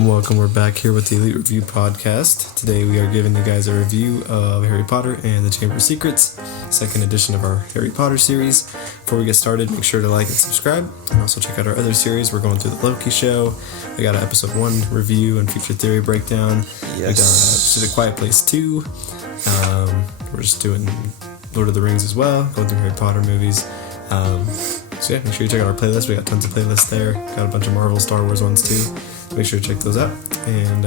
Welcome. We're back here with the ELEET Review Podcast. Today we are giving you guys a review of Harry Potter and the Chamber of Secrets, second edition of our Harry Potter series. Before we get started, make sure to like and subscribe, and also check out our other series. We're going through the Loki show. We got an episode 1 review and feature theory breakdown. Yes. We got A Quiet Place 2. We're just doing Lord of the Rings as well, going through Harry Potter movies. So yeah, make sure you check out our playlist. We got tons of playlists there. Got a bunch of Marvel, Star Wars ones too. Make sure to check those out. And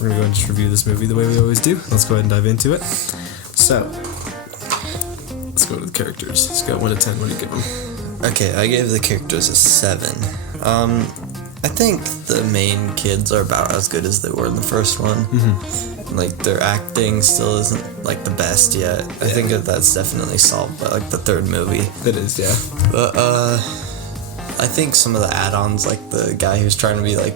we're going to go and just review this movie the way we always do. Let's go ahead and dive into it. So, let's go to the characters. Let's go 1 to 10. What do you give them? Okay, I gave the characters a 7. I think the main kids are about as good as they were in the first one. Mm-hmm. Like, their acting still isn't, like, the best yet. I think that's definitely solved by, like, the third movie. It is, yeah. But, I think some of the add-ons, like, the guy who's trying to be, like,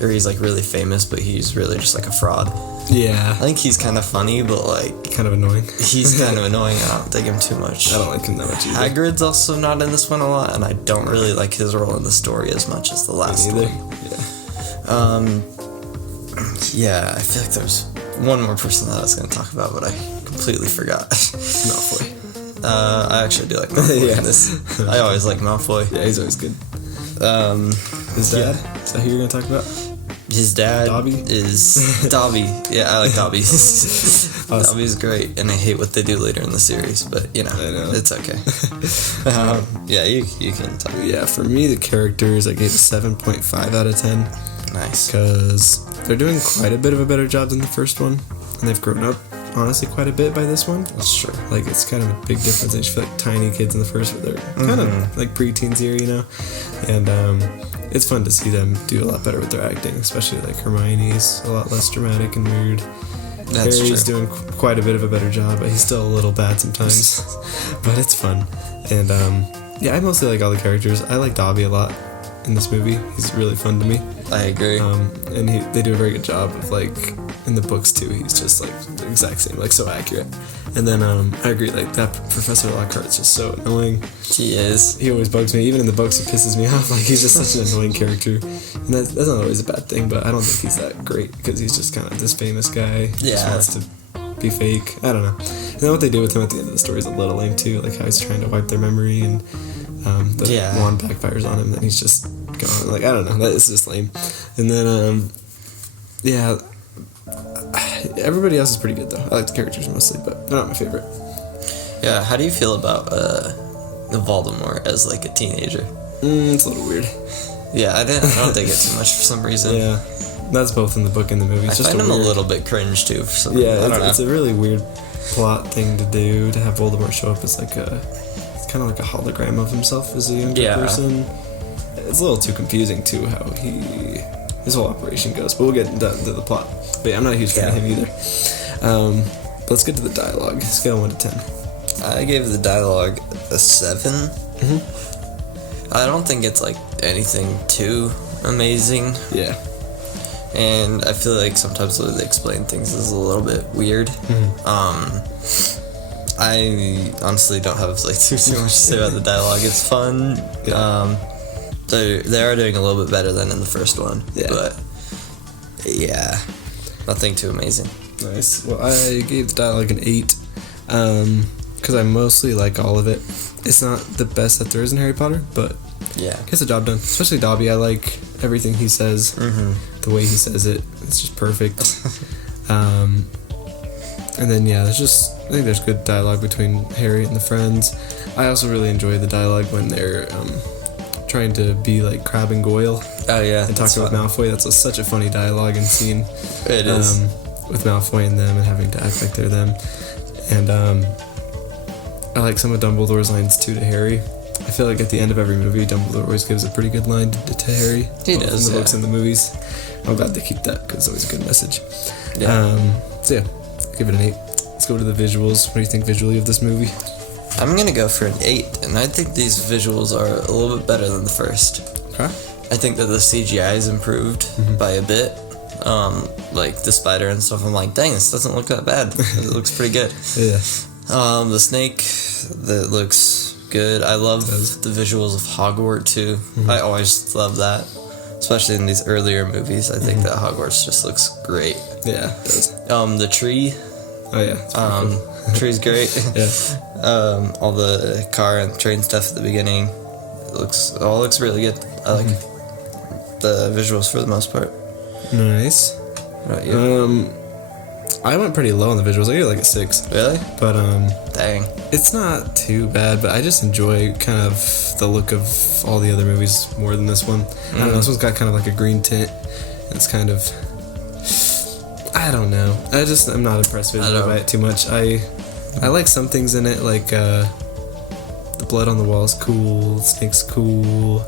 or he's, like, really famous, but he's really just, like, a fraud. Yeah. I think he's kind of funny, but, like... kind of annoying. He's kind of annoying. I don't dig him too much. I don't like him that much either. Hagrid's also not in this one a lot, and I don't really like his role in the story as much as the last one. Yeah, I feel like there's one more person that I was going to talk about, but I completely forgot. Malfoy. I actually do like Malfoy in this. I always like Malfoy. Yeah, he's always good. His dad? Is that who you're going to talk about? His dad Dobby? is Dobby. Yeah, I like Dobby. Dobby's great, and I hate what they do later in the series, but you know. It's okay. Yeah, you can talk. Yeah, for me, the characters, I gave a 7.5 out of 10. Nice. Because they're doing quite a bit of a better job than the first one, and they've grown up, honestly, quite a bit by this one. That's true. Like, it's kind of a big difference. I just feel like tiny kids in the first, but they're kind of like preteens here, you know? And it's fun to see them do a lot better with their acting, especially like Hermione's a lot less dramatic and weird. That's Harry's true. doing quite a bit of a better job, but he's still a little bad sometimes. But it's fun. And yeah, I mostly like all the characters. I like Dobby a lot in this movie. He's really fun to me. I agree. And they do a very good job of, like, in the books too, he's just like the exact same, like so accurate. And then I agree, like that Professor Lockhart's just so annoying. He is. He always bugs me. Even in the books, he pisses me off. Like, he's just such an annoying character. And that's not always a bad thing, but I don't think he's that great because he's just kind of this famous guy. He just wants to be fake. I don't know. And then what they do with him at the end of the story is a little lame too, like how he's trying to wipe their memory and the wand backfires on him, and he's just gone. Like, I don't know. That is just lame. And then yeah. Everybody else is pretty good though. I like the characters mostly, but they're not my favorite. Yeah, how do you feel about the Voldemort as like a teenager? It's a little weird. Yeah, I don't dig it too much for some reason. Yeah, that's both in the book and the movie. It's I find him a little bit cringe too. For some reason. I don't know. It's a really weird plot thing to do, to have Voldemort show up as like it's kind of like a hologram of himself as a younger person. It's a little too confusing too how his whole operation goes, but we'll get into the plot. But yeah, I'm not a huge fan of him either. Let's get to the dialogue. Scale 1 to 10. I gave the dialogue a 7. Mm-hmm. I don't think it's like anything too amazing. Yeah. And I feel like sometimes the way they explain things is a little bit weird. Mm-hmm. I honestly don't have like too much to say about the dialogue. It's fun. Yeah. They are doing a little bit better than in the first one. Yeah. But yeah, nothing too amazing. Nice. Well, I gave the dialogue an 8 because I mostly like all of it. It's not the best that there is in Harry Potter, but yeah, it gets the job done. Especially Dobby. I like everything he says. The way he says it. It's just perfect. And then yeah, I think there's good dialogue between Harry and the friends. I also really enjoy the dialogue when they're trying to be like Crabbe and Goyle. Oh yeah, and talking about Malfoy. That's such a funny dialogue and scene. It is. With Malfoy and them and having to act like they're them. And I like some of Dumbledore's lines too to Harry. I feel like at the end of every movie, Dumbledore always gives a pretty good line to Harry. He does, in the books and the movies. I'm glad they keep that because it's always a good message. Yeah. So yeah, give it an 8. Let's go to the visuals. What do you think visually of this movie? I'm gonna go for an 8, and I think these visuals are a little bit better than the first. Okay. I think that the CGI is improved by a bit. Like the spider and stuff, I'm like, dang, this doesn't look that bad. It looks pretty good. Yeah. The snake, that looks good. I love the visuals of Hogwarts too. I always love that. especially in these earlier movies. I think that Hogwarts just looks great. Yeah, it does. The tree. Oh yeah. Tree's great. Yeah. All the car and train stuff at the beginning. All looks really good. I like the visuals for the most part. Nice. Right, yeah. I went pretty low on the visuals. I gave it like a 6. Really? But dang. It's not too bad, but I just enjoy kind of the look of all the other movies more than this one. I don't know, this one's got kind of like a green tint. It's kind of, I don't know. I'm not impressed visually by it too much. I like some things in it, like the blood on the wall is cool, Snake's cool,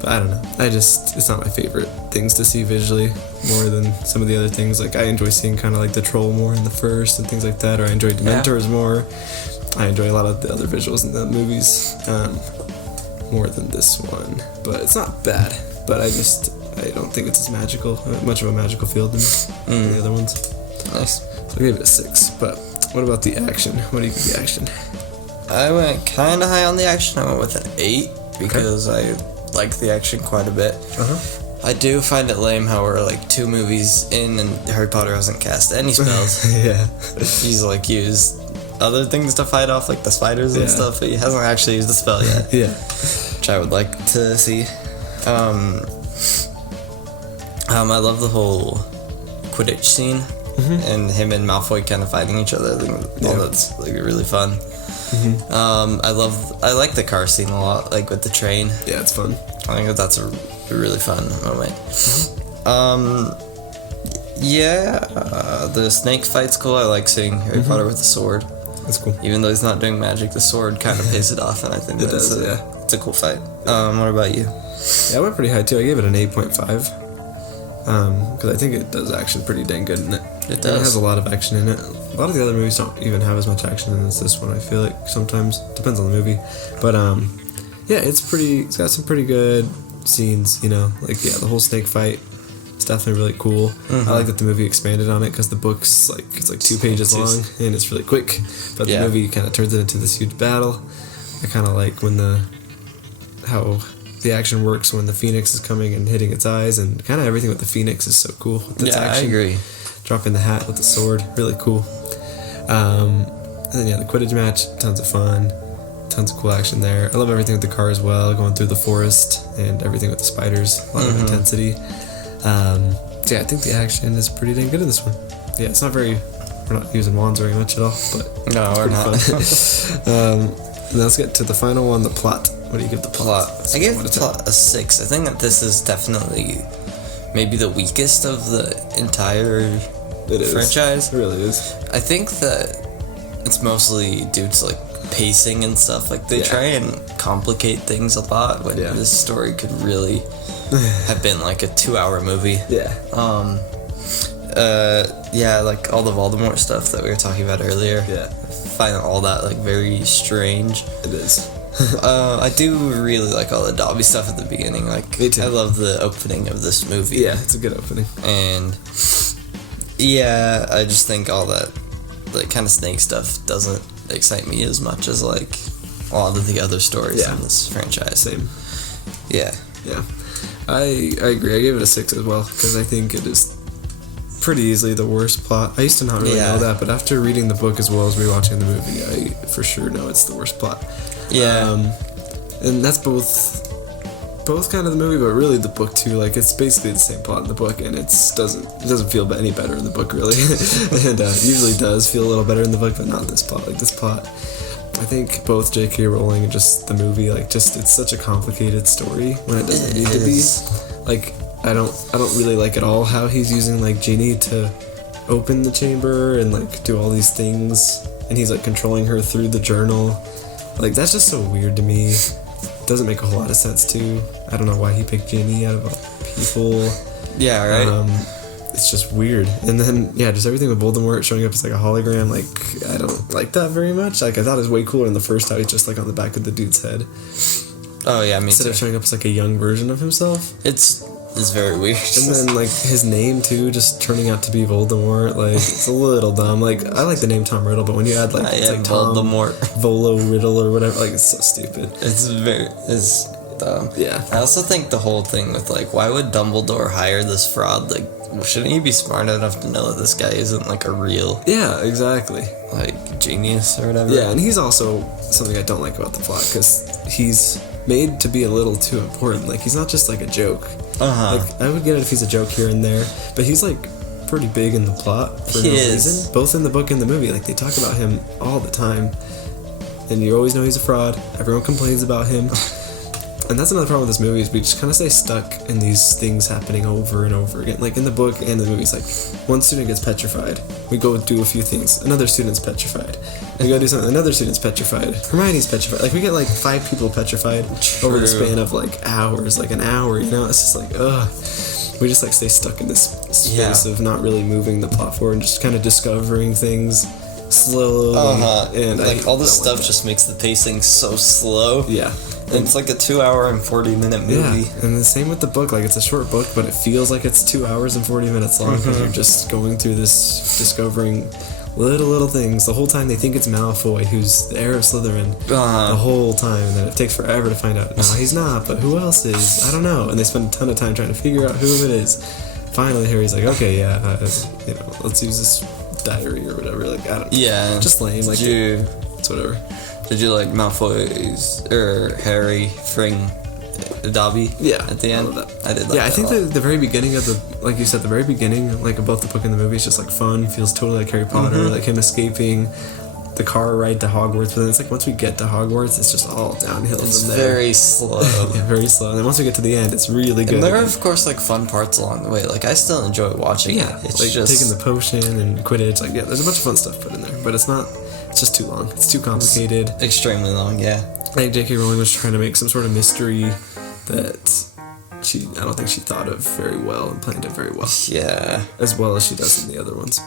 but I don't know. It's not my favorite things to see visually more than some of the other things. Like I enjoy seeing kind of like the troll more in the first and things like that, or I enjoy Dementors more. I enjoy a lot of the other visuals in the movies more than this one, but it's not bad. But I don't think it's as much of a magical feel than the other ones. Nice. So I gave it a 6. But what about the action? What do you give the action? I went kind of high on the action. I went with an 8 because I like the action quite a bit. I do find it lame how we're like 2 movies in and Harry Potter hasn't cast any spells. Yeah. He's like used other things to fight off like the spiders and stuff, but he hasn't actually used the spell yet. Yeah. Which I would like to see. I love the whole Quidditch scene and him and Malfoy kind of fighting each other. I think that's like really fun. I like the car scene a lot, like with the train. Yeah, it's fun. I think that's a really fun moment. The snake fight's cool. I like seeing Harry Potter with the sword. That's cool. Even though he's not doing magic, the sword kind of pays it off, and I think it's a cool fight. What about you? Yeah, I went pretty high too. I gave it an 8.5. Because I think it does action pretty dang good in it. It does. It has a lot of action in it. A lot of the other movies don't even have as much action in as this one, I feel like. Sometimes. Depends on the movie. But, yeah, it's got some pretty good scenes, you know. Like, yeah, the whole snake fight is definitely really cool. I like that the movie expanded on it because the book's, it's 2 pages long and it's really quick. But the movie kind of turns it into this huge battle. I kind of like how the action works when the Phoenix is coming and hitting its eyes, and kind of everything with the Phoenix is so cool. Yeah, action. I agree. Dropping the hat with the sword, really cool. And then the Quidditch match, tons of fun, tons of cool action there. I love everything with the car as well, going through the forest and everything with the spiders, a lot of intensity. So I think the action is pretty dang good in this one. Yeah, we're not using wands very much at all, but no, we're not. And let's get to the final one, the plot. What do you give the plot? I gave the plot a 6. I think that this is definitely maybe the weakest of the entire franchise. It really is. I think that it's mostly due to pacing and stuff. They try and complicate things a lot when this story could really have been a 2-hour movie. Yeah. All the Voldemort stuff that we were talking about earlier. Yeah. I find all that very strange. It is. I do really like all the Dobby stuff at the beginning. Me too. I love the opening of this movie. Yeah, it's a good opening. And I just think all that kind of snake stuff doesn't excite me as much as a lot of the other stories in this franchise. Same. Yeah. Yeah. I agree. I gave it a 6 as well because I think it is pretty easily the worst plot. I used to not really know that, but after reading the book as well as rewatching the movie, I for sure know it's the worst plot. Yeah. And that's both kind of the movie, but really the book too. It's basically the same plot in the book, and it doesn't feel any better in the book really. And usually does feel a little better in the book, but not this plot. This plot, I think both J.K. Rowling and just the movie, it's such a complicated story when it doesn't need to be. I don't really like at all how he's using Ginny to open the chamber and do all these things, and he's controlling her through the journal. That's just so weird to me. It doesn't make a whole lot of sense too. I don't know why he picked Ginny out of all people. Yeah, right. It's just weird. And then just everything with Voldemort showing up as a hologram. I don't like that very much. I thought it was way cooler in the first how he's just on the back of the dude's head. Oh yeah, me Instead too. of showing up as a young version of himself. It's very weird. And then his name too, just turning out to be Voldemort. It's a little dumb. I like the name Tom Riddle, but when you add Tom Voldemort, Volo Riddle or whatever, it's so stupid. dumb. Yeah. I also think the whole thing with, like, why would Dumbledore hire this fraud? Like, shouldn't he be smart enough to know that this guy isn't, like, a real... Yeah, exactly. Like, genius or whatever? Yeah, and he's also something I don't like about the plot, because he's made to be a little too important. Like, he's not just, like, a joke. Like, I would get it if he's a joke here and there, but he's, like, pretty big in the plot for no reason. Both in the book and the movie. Like, they talk about him all the time, and you always know he's a fraud. Everyone complains about him. And that's another problem with this movie, is we just kind of stay stuck in these things happening over and over again. Like, in the book and the movie, it's like, one student gets petrified. We go do a few things. Another student's petrified. We go do something. Another student's petrified. Hermione's petrified. Like, we get, like, 5 people petrified over the span of, like, hours. Like, an hour, you know? It's just like, ugh. We just, like, stay stuck in this space of not really moving the plot forward and just kind of discovering things slowly. And, like, all this stuff just makes the pacing so slow. Yeah. And it's like a 2 hour and 40-minute movie. Yeah, and the same with the book. Like, it's a short book, but it feels like it's 2 hours and 40 minutes long because you're just going through this, discovering little things. The whole time they think it's Malfoy, who's the heir of Slytherin, the whole time, and then it takes forever to find out. No, he's not, but who else is? I don't know. And they spend a ton of time trying to figure out who it is. Finally, Harry's like, okay, yeah, you know, let's use this diary or whatever. Like, I don't know. Yeah. Just lame. Like, it's whatever. Did you like Malfoy's or Harry freeing Dobby? Yeah, at the end. I did. Like I think the very beginning of the, like you said, the very beginning, like of both the book and the movie, is just like fun. Feels totally like Harry Potter, like him escaping, the car ride to Hogwarts. But then it's like once we get to Hogwarts, it's just all downhill from there. Very slow. Yeah, very slow. And then once we get to the end, it's really good. And there are of course like fun parts along the way. Like I still enjoy watching it. It's like just taking the potion and Quidditch. Like there's a bunch of fun stuff put in there, but it's not. It's just too long. It's too complicated. It's extremely long, yeah. I think J.K. Rowling was trying to make some sort of mystery that I don't think she thought of very well and planned it very well. Yeah. As well as she does in the other ones.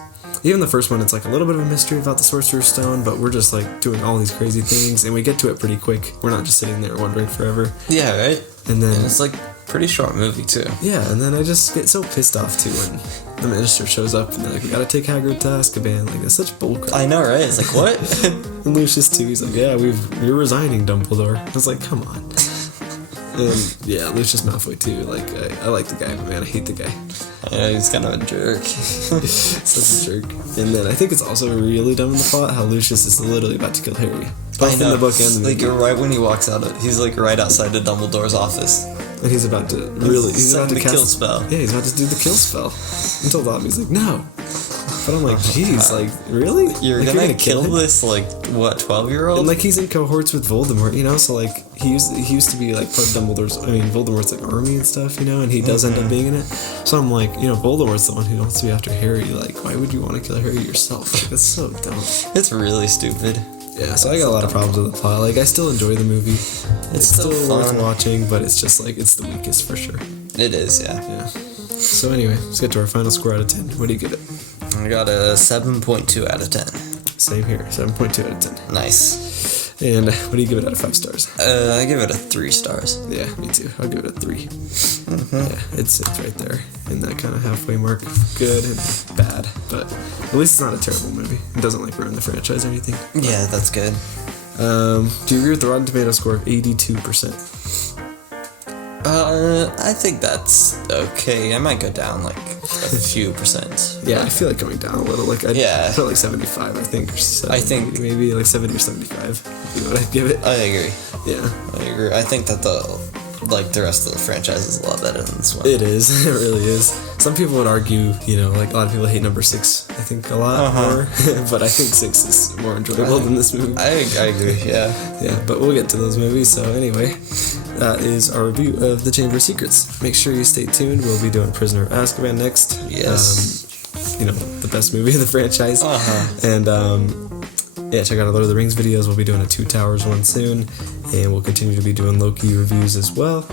Even the first one, it's like a little bit of a mystery about the Sorcerer's Stone, but we're just like doing all these crazy things, and we get to it pretty quick. We're not just sitting there wondering forever. Yeah, right? And then it's like pretty short movie too. Yeah, and then I just get so pissed off too when the minister shows up and they're like, we gotta take Hagrid to Azkaban. Like, that's such bullcrap. I know, right? It's like, what? And Lucius too, he's like, yeah, you're resigning, Dumbledore. I was like, come on. And yeah, Lucius Malfoy too. Like, I like the guy, but man, I hate the guy. Yeah, he's kind of a jerk. Such a jerk. And then I think it's also really dumb in the plot how Lucius is literally about to kill Harry. Both in the book and the movie. Like, right when he walks out, he's like right outside of Dumbledore's office. And he's about to he's about to cast the kill spell. Yeah, he's about to do the kill spell. Until Dobby's like, no. But I'm like, geez, like, really? You're like, gonna kill this, like, what, 12-year-old? And, like, he's in cohorts with Voldemort, you know? So, like, he used to be, like, part of Voldemort's, like, army and stuff, you know? And he does end up being in it. So I'm like, you know, Voldemort's the one who wants to be after Harry. Like, why would you want to kill Harry yourself? Like, that's so dumb. It's really stupid. Yeah, so I got a lot of problems with the plot. Like, I still enjoy the movie. It's still worth watching, but it's just, like, it's the weakest for sure. It is, yeah. Yeah. So anyway, let's get to our final score out of 10. What do you give it? I got a 7.2 out of 10. Same here, 7.2 out of 10. Nice. And what do you give it out of 5 stars? I give it a 3 stars. Yeah, me too. I'll give it a 3. Yeah, it's right there in that kind of halfway mark. Good and bad, but at least it's not a terrible movie. It doesn't like ruin the franchise or anything. Yeah, that's good. Do you agree with the Rotten Tomatoes score of 82%? I think that's okay. I might go down like a few percent. Yeah, I feel like going down a little. Like I put like 75, I think. Or 70, I think maybe like 70 or 75. You know what I'd give it? I agree. Yeah, I agree. I think that the rest of the franchise is a lot better than this one. It is. It really is. Some people would argue, you know, like a lot of people hate number 6. I think a lot more, but I think 6 is more enjoyable than this movie. I agree. Yeah. Yeah, but we'll get to those movies. So anyway, that is our review of The Chamber of Secrets. Make sure you stay tuned. We'll be doing Prisoner of Azkaban next. Yes. You know, the best movie of the franchise. And yeah, check out our Lord of the Rings videos. We'll be doing a 2 Towers one soon, and we'll continue to be doing Loki reviews as well.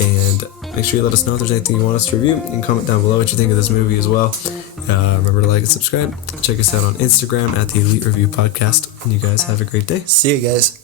And make sure you let us know if there's anything you want us to review. You can comment down below what you think of this movie as well. Remember to like and subscribe. Check us out on Instagram at the ELEET Review Podcast. And you guys have a great day. See you guys.